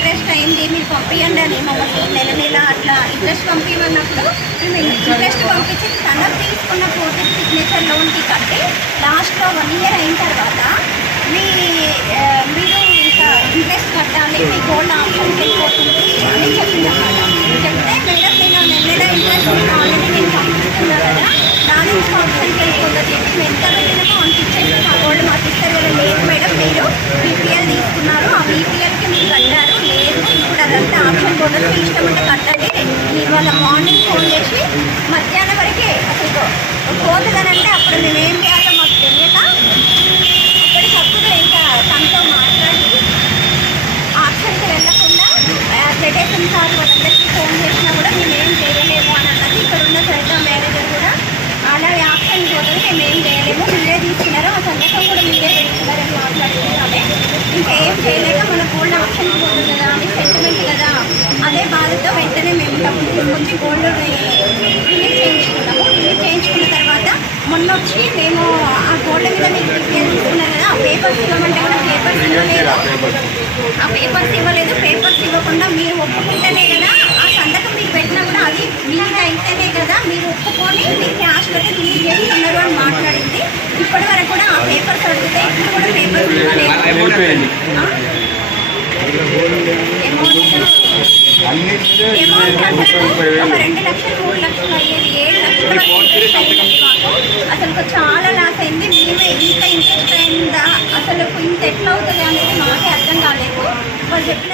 Interest అయింది మీరు పంపించండి అని మమ్మల్ని నెల నెల అట్లా ఇంట్రెస్ట్ పంపించమన్నప్పుడు మేము ఇంట్రెస్ట్ పంపించి తనకు తీసుకున్న ప్రాజెక్ట్ సిగ్నేచర్ లోన్కి కట్టి లాస్ట్లో 1 year అయిన తర్వాత మీరు ఇంకా ఇంట్రెస్ట్ కట్టాలి మీ గోల్డ్ ఆప్షన్కి వెళ్ళిపోతుంది అని చెప్పిందన్నమాట. చెప్తే మేడం నేను నెల ఇంట్రెస్ట్ ఆల్రెడీ నేను పంపిస్తున్నా కదా దాని నుంచి ఆప్షన్కి వెళ్ళిపోతుంది మేము ఎంత పెట్టినామో అంత ఇచ్చేసి మా గోల్డ్ మాకు ఇస్తారు కదా. లేదు మేడం మీరు బీపీఎల్ తీసుకున్నారు ఆ బీపీఎల్కి మీరు కట్టారు లేదు ఇప్పుడు అదంతా ఆప్షన్ పోతుంది మీ ఇష్టం ఉంటే కట్టండి. మీరు వాళ్ళ మార్నింగ్ ఫోన్ చేసి మధ్యాహ్నం వరకే అసలు పోతుందనంటే అప్పుడు మేము ఏం చేయాలో మాకు తెలియక అప్పటికప్పుడు ఇంకా తనతో మాట్లాడి ఆప్షన్కి వెళ్ళకుండా ఫెడరేషన్ సార్ వాళ్ళందరికీ ఫోన్ చేసినా కూడా మేమేం చేయలేము అని అన్నది. ఇక్కడ ఉన్న సరిగ్గా మేనేజర్ కూడా అలాగే ఆప్షన్ పోతుంది మేమేం చేయలేము మీరే తీసుకున్నారు ఆ సందర్భం కూడా మీరే పెట్టుకున్నారని మాట్లాడుతున్నామే. ఇంకేం చేయలేక మన గోల్డ్ ఆప్షన్కి పోతుంది కదా అని సెంటిమెంట్ కదా అదే బాధతో వెంటనే మేము డబ్బులు తీసుకొచ్చి గోల్డ్ రిలీజ్ చేయించుకున్నాము. రిలీజ్ చేయించుకున్న తర్వాత మొన్న వచ్చి మేము ఆ గోల్డ్ మీద మీకు తీసుకున్నారు కదా ఆ పేపర్స్ ఇవ్వమంటే కూడా పేపర్స్ ఇవ్వలేదు. ఆ పేపర్స్ ఇవ్వలేదు. పేపర్స్ ఇవ్వకుండా మీరు ఒప్పుకుంటేనే కదా ఆ సంతకం మీకు పెట్టినా కూడా అది మీకు అయితేనే కదా మీరు ఒప్పుకొని మీరు క్యాష్ పెట్టి రిలీజ్ చేస్తున్నారు అని మాట్లాడింది. ఇప్పటి వరకు కూడా ఆ పేపర్స్ అడిగితే ఇప్పుడు కూడా పేపర్స్ ఇవ్వలేదు. అమౌంట్ అసలు ఒక 2 లక్షలు 3 లక్షలు అయ్యేది 7 లక్షల వరకు ఇంట్రెస్ట్ అయింది మాకు. అసలు చాలా లాస్ అయింది. మేమే ఇంత ఇంట్రెస్ట్ అయిందా అసలు ఇంత ఎట్లా అవుతుంది అనేది మాకే అర్థం కాలేదు. వాళ్ళు చెప్పిన